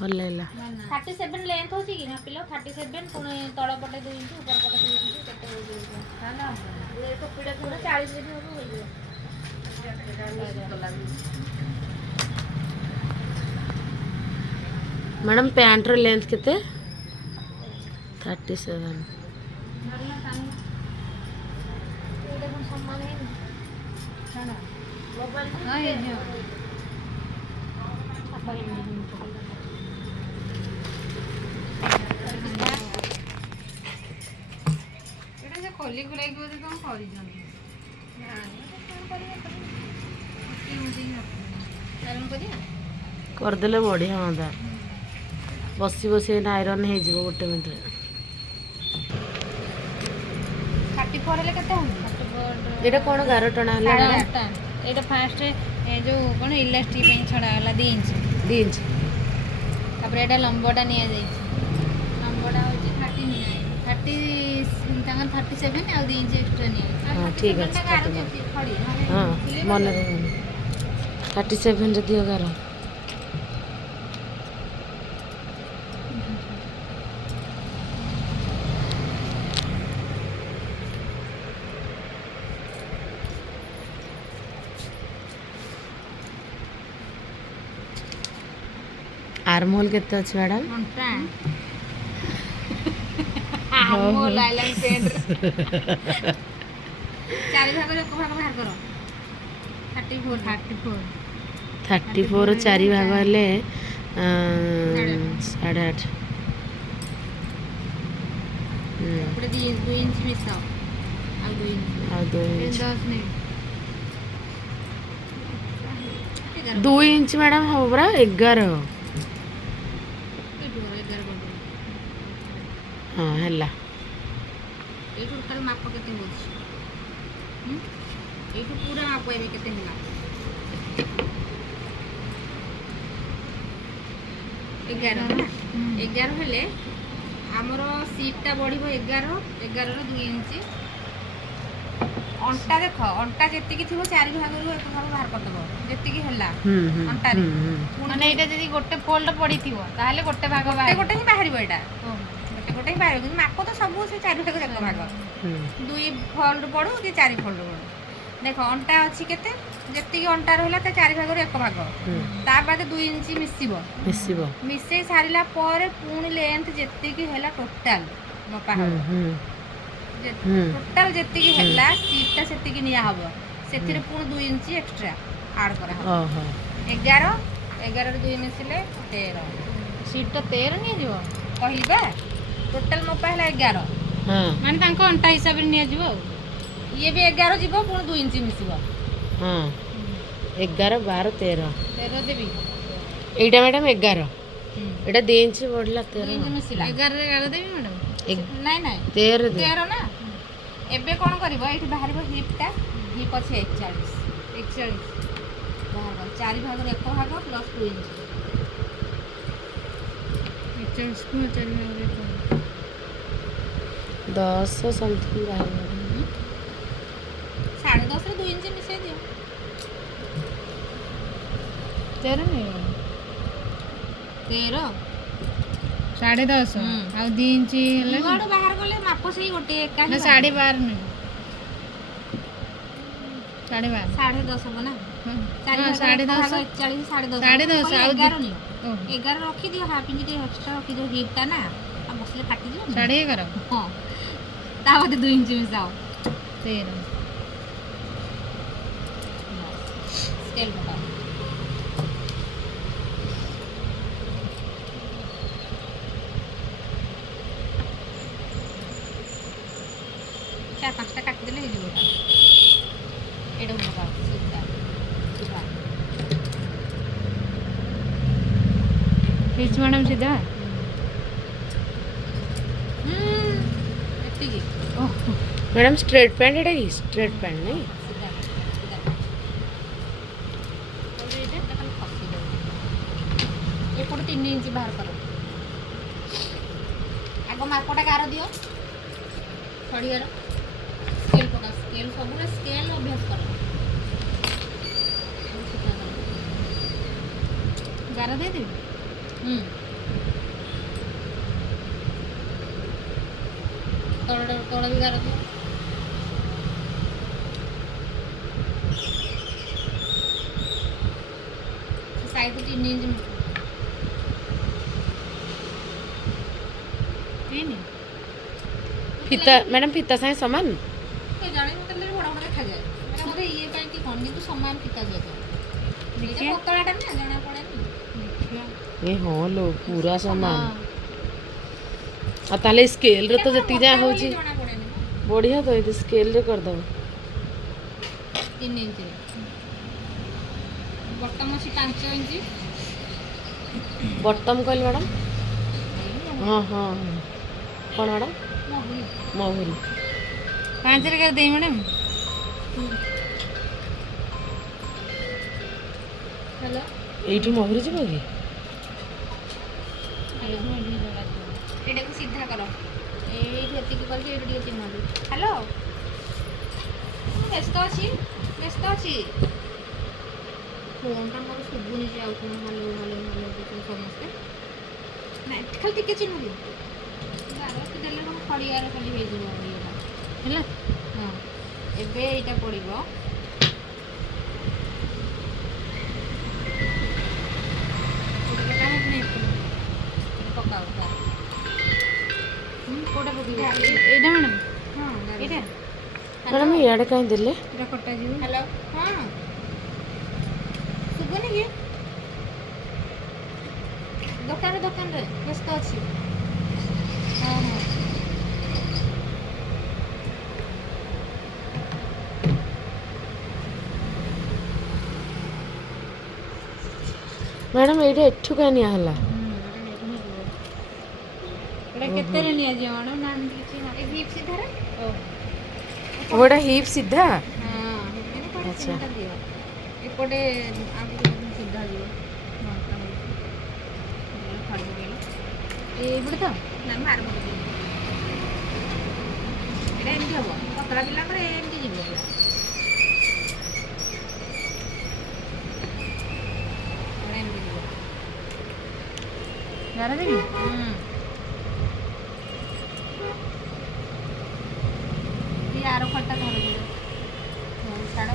ଭଲ ଲାଗିଲା। 37 ଲେନ୍ଥ ଅଛି କି ମାପିଲ 37 ପୁଣି ତଳ ପଟେ 2 ଇଞ୍ଚ ଉପର ପଟେ 2 ଇଞ୍ଚ କେତେ ହଉଛି ତାହେଲେ ଏ କପିଟା ପୁରା 40 ଯଦି ହବ ହେଇଯିବ। ମ୍ୟାଡ଼ାମ ପ୍ୟାଣ୍ଟର ଲେନ୍ଥ କେତେ? 37। ଏଇଟା କଣ ସମାନ ହେଇନି? ହଁ ହେଇଯିବ। ଏଇଟା ସେ ଖୋଲି ଖୋଲାଇକି ବୋଧେ କଣ କରିଛନ୍ତି। କରିଦେଲେ ବଢ଼ିଆ ହୁଅନ୍ତା। ବସି ବସି ଏଇନା ଆଇରନ୍ ହେଇଯିବ ଗୋଟେ ମିନିଟ୍ରେ। 34 ହେଲେ କେତେ ହଉଛି? ଏଇଟା କ'ଣ ଗାର ଟଣା ହେଲା? ଏଇଟା ଫାଷ୍ଟ ଯୋଉ କ'ଣ ଇଲାଷ୍ଟିକ୍ ପାଇଁ ଛଡ଼ା ହେଲା 2 ଇଞ୍ଚ। 2 ଇଞ୍ଚ। ତାପରେ ଏଇଟା ଲମ୍ବଟା ନିଆଯାଇଛି। ଲମ୍ବଟା ହେଉଛି 30 ତାଙ୍କର 37 ଆଉ 2 ଇଞ୍ଚ ଏକ୍ସଟ୍ରା ନିଆଯାଇଛି। ହଁ ଠିକ୍ ଅଛି କାଟିଦେବା। ହଁ ମନେ ରହୁନି। 37ରେ ଦିଅ ଗାର। ଆର୍ମହୋଲ୍ କେତେ ଅଛି ମ୍ୟାଡ଼ାମ୍? ଆର୍ମହୋଲ୍ ଆଇଲାଣି ପେଣ୍ଟରେ। 4 ଭାଗରେ 1 ଭାଗ ବାହାର କର। 34 4 ଭାଗ ହେଲେ 8.5। ଏପଟେ 2 ଇଞ୍ଚ ମିଶାଅ। ଆଉ 2 ଇଞ୍ଚ। ଆଉ 2 ଇଞ୍ଚ। 10 ନେଇ 2 ଇଞ୍ଚ ମ୍ୟାଡ଼ାମ୍ ହବ ପରା 11। ହଁ ହେଲା। ଏଇଠୁ ଟୋଟାଲ ମାପ କେତେ ହେଉଛି? ଏଇଠୁ ପୁରା ମାପ ଏବେ କେତେ ହେଲା? 11 ନା? 11 ହେଲେ ଆମର ସିଟ୍ଟା ବଢ଼ିବ 11ର 2 ଇଞ୍ଚ। ଅଣ୍ଟା ଦେଖ, ଅଣ୍ଟା ଯେତିକି ଥିବ 4 ଭାଗରୁ 1 ଭାଗ ବାହାର କରିଦେବ ଯେତିକି ହେଲା ଅଣ୍ଟାରେ। ମାନେ ଏଇଟା ଯଦି ଗୋଟେ ଫୋଲ୍ଡ ପଡ଼ିଥିବ ତାହେଲେ ଗୋଟେ ଭାଗ ଗୋଟେ ହିଁ ବାହାରିବ। ଏଇଟା ଗୋଟେ ହିଁ ବାହାରିବ, କିନ୍ତୁ ମାପ ତ ସବୁ ସେ 4 ଭାଗରୁ 1 ଭାଗ। 2 ଫୋଲ୍ଡ ପଡ଼ୁ କି 4 ଫୋଲ୍ଡ ପଡ଼ୁ। ଦେଖ ଅଣ୍ଟା ଅଛି କେତେ, ଯେତିକି ଅଣ୍ଟା ରହିଲା ତା 4 ଭାଗରୁ 1 ଭାଗ। ତା ବାଦେ 2 ଇଞ୍ଚ ମିଶେଇ ସାରିଲା ପରେ ପୁଣି ଲେନ୍ଥ ଯେତିକି ହେଲା ଟୋଟାଲ ମପା ହେବ। ଟୋଟାଲ ଯେତିକି ହେଲା ସିଟ୍ଟା ସେତିକି ନିଆହେବ। ସେଥିରେ ପୁଣି 2 ଇଞ୍ଚ ଏକ୍ସଟ୍ରା ଆଡ଼୍ କରାହେବ। 11ରୁ 2 ମିଶିଲେ 13। ସିଟ୍ଟା 13 ନିଆଯିବ କହିଲି ବା। ଟୋଟାଲ ମପା ହେଲା 11। ମାନେ ତାଙ୍କ ଅଣ୍ଟା ହିସାବରେ ନିଆଯିବ ଆଉ। ଇଏ ବି 11 ଯିବ, ପୁଣି 2 ଇଞ୍ଚ ମିଶିବ। 11 12 13 ଦେବି। ଏଇଟା ମ୍ୟାଡ଼ାମ୍ 11। ଏଇଟା 2 ଇଞ୍ଚ ବଢ଼ିଲା 13 ମିଶିଲା। 11ରେ ଗାର ଦେବି ମ୍ୟାଡ଼ାମ୍? ନାଇଁ 13 ନା। ଏବେ କ'ଣ କରିବ, ଏଇଠି ବାହାରିବ ହିପ୍ଟା। ହିପ୍ ଅଛି 41 ବାହାର 4 ଭାଗରୁ 1 ଭାଗ ପ୍ଲସ୍ 2 ଇଞ୍ଚ। 41କୁ 4 ଭାଗରେ 10 ସମଥିଙ୍ଗ ବାହାରିବ। 10.5ରେ 2 ଇଞ୍ଚ ମିଶାଇ ଦିଅ। 13 10.5 ଆଉ 2 ଇଞ୍ଚ ହେଲେ ବାହାର କଲେ ମାପ ସେଇ ଗୋଟେ ଏକା। 12.5 ନେବି। 12.5 ହବ ନା? 10.5 10.5 ଆଉ 11 ରଖିଦିଅ। ହାଫ୍ ଇଞ୍ଚ ଟିକେ ଏକ୍ସଟ୍ରା ରଖିଦିଅ। ହିପ୍ଟା ନା ଆଉ ବସିଲେ ଫାଟିଯିବ। 11.5 ହଁ, ତା ବାଦେ 2 ଇଞ୍ଚ ମିଶାଅ। 13 ସ୍କେଲ୍ ପକାଅ। ଚାରି 5ଟା କାଟିଦେଲେ ହେଇଯିବ। ଏଇଟା ପକାଅ। ହେଇଛି ମ୍ୟାଡ଼ାମ୍ ସିଧା? ଏତିକି। ମ୍ୟାଡ଼ାମ୍ ଷ୍ଟ୍ରେଟ୍ ପ୍ୟାଣ୍ଟ ଏଇଟା କି? ଷ୍ଟ୍ରେଟ୍ ପ୍ୟାଣ୍ଟ ନାଇଁ? ଏପଟୁ 3 ଇଞ୍ଚ ବାହାର କର। ଆଗ ମାପଟା ଗାର ଦିଅ। ଖଡ଼ିଗାର ସ୍କେଲ୍ ପକା। ସ୍କେଲ୍ ସବୁବେଳେ ସ୍କେଲ୍ ଅଭ୍ୟାସ କର। ଗାର ଦେଇଦେବି। ତଳ ବି ଗାର ଦିଅ। ସାଇଡ୍ 3 ଇଞ୍ଚ ତିନି ফিতা ম্যাডাম ফিতা সাথে সমান ଜାଣେ ମତେ ବଡ଼ ବଡ଼ ଦେଖାଯାଏ ମାନେ ବୋଧେ ଇଏ ପାଇଁ କି କ'ଣ କିନ୍ତୁ ସମାନ ଫିତା ଦିଆଯାଏ। ଏଇଟା ପତଳାଟା ନା ଜଣା ପଡ଼େନି। ଏ ହଁ ଲୋ ପୁରା ସମାନ ଆଉ ତାହେଲେ ସ୍କେଲରେ ତ ଯେତିକି ଯାହା ହେଉଛି ଜଣା ପଡ଼େନି ବଢ଼ିଆ ତ ଏଠି ସ୍କେଲରେ କରିଦେବ 3 ଇଞ୍ଚ। ବଟମ୍ ଅଛି 5 ଇଞ୍ଚ। ବଟମ୍ କହିଲେ ମ୍ୟାଡ଼ାମ୍ ହଁ ହଁ ହଁ କ'ଣ ମ୍ୟାଡ଼ାମ୍ ମହୁରୀ 5ରେ କରି ଦେଇ ମ୍ୟାଡ଼ାମ୍। ହ୍ୟାଲୋ এইଠୁ ମହୁରୀ ଯିବ କି ଏଇଟାକୁ ସିଧା କର। ଏଇଠି ଏତିକି କରିକି ଏଇଠି ଟିକେ ଚିହ୍ନ ଦିଅ। ହ୍ୟାଲୋ ବ୍ୟସ୍ତ ଅଛି ଫୋନ୍ଟା ମୋର ଶୁଭୁନି ଯେ ଆଉ କ'ଣ ହ୍ୟାଲୋ ସମସ୍ତେ ନାଇଁ ଖାଲି ଟିକେ ଚିହ୍ନ ଦିଅ। ଗାରକି ଦେଲେ କ'ଣ ଖଡ଼ିଆର ଖାଲି ହେଇଯିବ ଇଏଟା ହେଲା। ହଁ ଏବେ ଏଇଟା ପଡ଼ିବ। ପକାଉ କୋଉଟା ପକେଇବ? ଏଇଟା ମ୍ୟାଡ଼ାମ୍ ହଁ ଏଇଟା ମ୍ୟାଡ଼ାମ୍ ଇଆଡ଼େ କାହିଁ ଦେଲେ ଏଇଟା କଟାଯିବ। ହ୍ୟାଲୋ ହଁ ଶୁଭୁନି କି? ଦୋକାନରେ ବ୍ୟସ୍ତ ଅଛି। ହଁ ହଁ ମ୍ୟାଡ଼ାମ୍ ଏଇଟା ଏଠୁ କାହିଁ ନିଆ ହେଲା ଏଇଟା କେତେରେ ନିଆଯିବ ମ୍ୟାଡ଼ାମ୍? ନା ଏମିତି କିଛି ଏ ହିପ୍ ସିଧାରେ ওটা ହିପ୍ ସିଧା ହଁ ଆଚ୍ଛା ଚିହ୍ନଟା ଦିଅ। ଏପଟେ ଆଉ ଟିକେ ସିଧା ଯିବ। ଖଡ଼ି ପକେଇଲ ଏଇପଟେ ତ ନା ମାର ପକେଇ ଏଇଟା ଏମିତି ହବ। ପତଳା ପିଲାଙ୍କର ଏମିତି ଯିବ ପୁରା। ଏମିତି ଯିବ। ଗାର ଦେବି। ଆର ଖଟା ଧରିଯିବ। ହଉ ଛାଡ଼।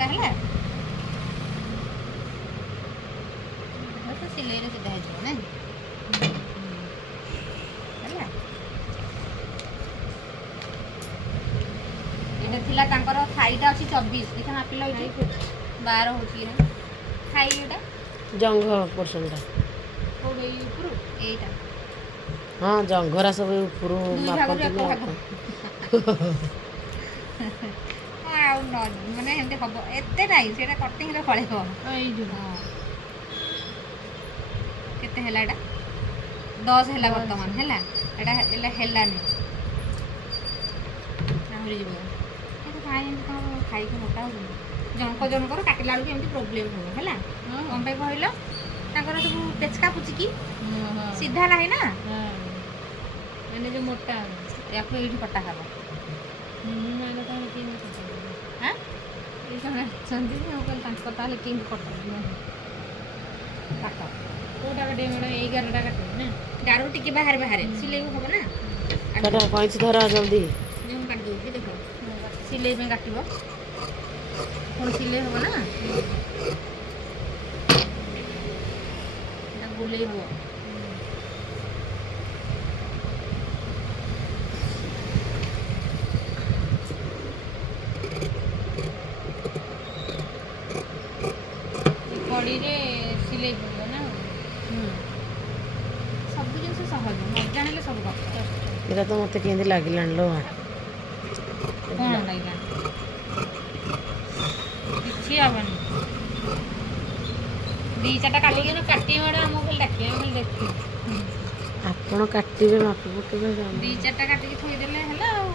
ହେଲା ସିଲେଇରେ ସିଧା ହେଇଯିବ ନାଇଁ ହେଲା। ଏଇଟା ଥିଲା ତାଙ୍କର ଥାଇଟା ଅଛି 24 ଦେଖିଆ ମାପିଲ ଏଇଠି 12 ହେଉଛି କି ନା ଥାଇ ଏଇଟା ଜଙ୍ଘ ପୋର୍ସନଟା କୋଉଠି ଏଇ ଉପରୁ ଏଇଟା ହଁ ଜଙ୍ଘରା ସବୁ ଉପରୁ ଦୁଇ ଭାଗରୁ ଏକ ଭାଗ ଆଉ ମାନେ ଏମିତି ହବ ଏତେ ନାହିଁ ସେଇଟା କଟିଂରେ ପଳେଇବ। ଏଇ ଯୋଉ ହଁ କେତେ ହେଲା ଏଇଟା 10 ହେଲା ବର୍ତ୍ତମାନ ହେଲା। ଏଇଟା ହେଲାନି ଆହୁରି ଯିବ। କାହିଁ ଏମିତି କ'ଣ ଖାଇକି ମୋଟା ହେଉଛନ୍ତି? ଜଣଙ୍କର କାଟିଲା ବେଳକୁ ଏମିତି ପ୍ରୋବ୍ଲେମ୍ ହେବ ହେଲା। କ'ଣ ପାଇଁ କହିଲ ତାଙ୍କର ସବୁ ପେଚକା ପୁଚିକି ସିଧା ନାହିଁ ନା ମାନେ ଯୋଉ ମୋଟା ୟାକୁ ଏଇଠି କଟା ହେବ। ମାନେ ତାହେଲେ କେମିତି ହାଁ ଏଇ ଜଣେ ଅଛନ୍ତି ମୁଁ କହିଲି ତାଙ୍କ ତାହେଲେ କେମିତି କଟାଯିବ? କାଟ କୋଉଟା କାଟିବେ ମ୍ୟାଡ଼ାମ୍? ଏଇ ଗାରଟା କାଟିବେ ନା ଗାରରୁ ଟିକେ ବାହାରେ ସିଲେଇକୁ ହେବ ନା। କାଟ କଇଁଚି ଧର ଜଲ୍ଦି ମୁଁ କାଟି ଦେଉଛି ଦେଖ ସିଲେଇ ପାଇଁ କାଟିବ ପୁଣି ସିଲେଇ ହେବ ନା ଏଇଟା ବୁଲେଇବ। ଖଡ଼ିରେ ସିଲେଇ ପଡ଼ିବ ନା ସବୁ ଜିନିଷ ସହଜ ନ ଜାଣିଲେ ସବୁ କଷ୍ଟ। ଏଇଟା ତ ମୋତେ କେମିତି ଲାଗିଲାଣି ଲୋ କ'ଣ ଲାଗିଲା? କିଛି ହେବନି। 2-4ଟା କାଟିକି କାଟିବେ ମ୍ୟାଡ଼ାମ୍ ଆମକୁ ଖାଲି ଡାକିବେ ଆମେ ଖାଲି ଦେଖିବୁ। ଆପଣ କାଟିବେ ମାପ ପକେଇବେ 2-4ଟା କାଟିକି ଥୋଇଦେଲେ ହେଲା ଆଉ।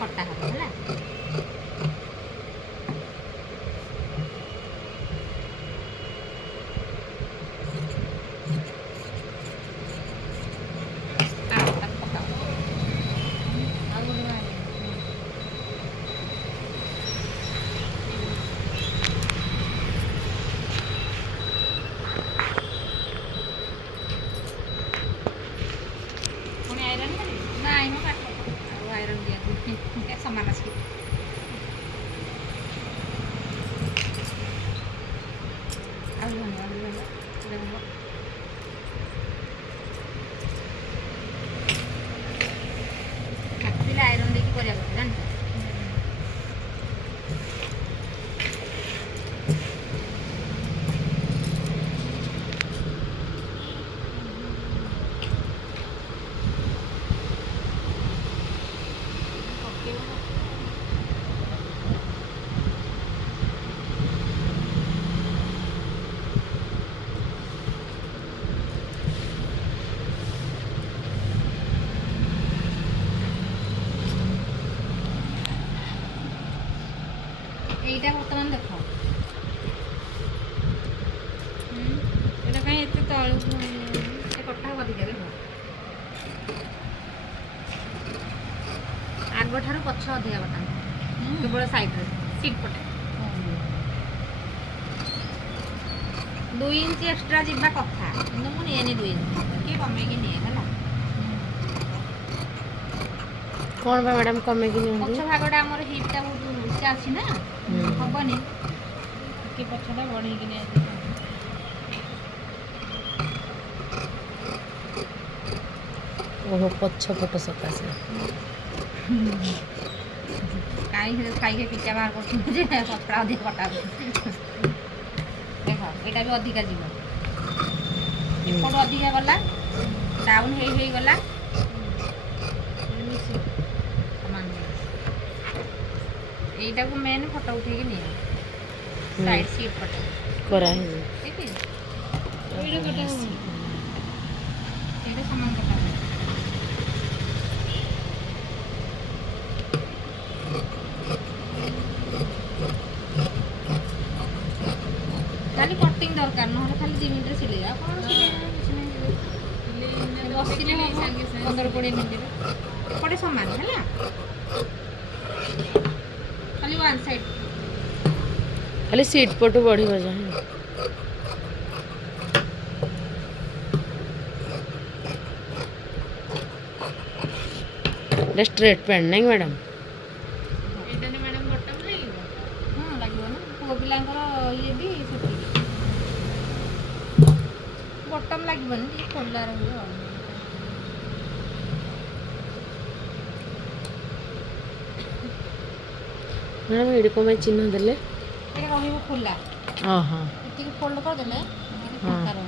କଟା ହେବ ହେଲା। ତାକୁ ପକାଅ। ଆଉ ଗୋଟେ ବାହାରିବ। ପୁଣି ଆଇରନ୍ କରିବି? ନାଇଁ ମ କାଟ ଆଉ ଆଇରନ୍ ଦିଆକୁ ସମାନ ଅଛି। ଆଉ ଭଲ କାଟିଲେ ଆଇରନ୍ ଦେଇକି କରିବା କଥା ଜାଣିଛ। এইটা ବର୍ତ୍ତମାନ ଦେଖ ଏଇଟା କାହିଁ ଏତେ ତଳକୁ ଏ କଟା ହେବ ଅଧିକା ଦେଖ ଆଗଠାରୁ ପଛ ଅଧିକା କଟା କେବଳ ସାଇଡ଼୍ରେ ସିଟ୍ ପଟେ 2 ଇଞ୍ଚ ଏକ୍ସଟ୍ରା ଯିବା କଥା କିନ୍ତୁ ମୁଁ ନିଏନି 2 ଇଞ୍ଚ କିଏ କମେଇକି ନିଏ ହେଲା। କ'ଣ ପାଇଁ ମ୍ୟାଡ଼ାମ୍ କମେଇକି ନିଅନ୍ତି? ପଛ ଭାଗଟା ଆମର ହିପ୍ଟା ବହୁତ ଉଚ୍ଚା ଅଛି ନା ହବନି ଟିକେ ପଛଟା ବଢ଼େଇକି ନିଆଯାଏ। ଓହୋ ପଛ ପଟ ସକାଶେ କାହିଁ ଖାଇକି ପିଚା ବାହାର କରୁଛନ୍ତି ଯେ ପଛଟା ଅଧିକ କଟା ଦେଖ ଏଇଟା ବି ଅଧିକା ଯିବ ଏପଟୁ ଅଧିକା ଗଲା ଡାଉନ୍ ହେଇଗଲା এইটাକୁ মেন ফটো উঠেইকি নিয়ে সাইড সিট ফটো করা হয়েছে ঠিক আছে এইটা কটা এটা সমান কটা খালি কটিং দরকার নহলে খালি 2 মিনিটে সিলাই আর কোন সিলাই কিছু নাই বসিলে 15-20 মিনিট পড়ে সমান ହେଲା खाली वन साइड खाली सीट पटू बढ़िया जाए स्ट्रेट पैंट नहीं मैडम ଏଇଟାରେ ମ୍ୟାଡ଼ାମ ବଟମ୍ ଲାଗିବ ହଁ ଲାଗିବ ନା ପୁଅ ପିଲାଙ୍କର ଇଏ ବି ସେଠି ବଟମ୍ ଲାଗିବନି ଟିକେ ଖୋଲା ରହିବ ଆଉ मैडम ये को मैं चिन्ह देले ଏଇଟା ରହିବ ଖୋଲା हां हां ଏତିକି ଫୋଲ୍ଡ କରିଦେଲେ ଏତିକି ଫାଙ୍କା ରହିବ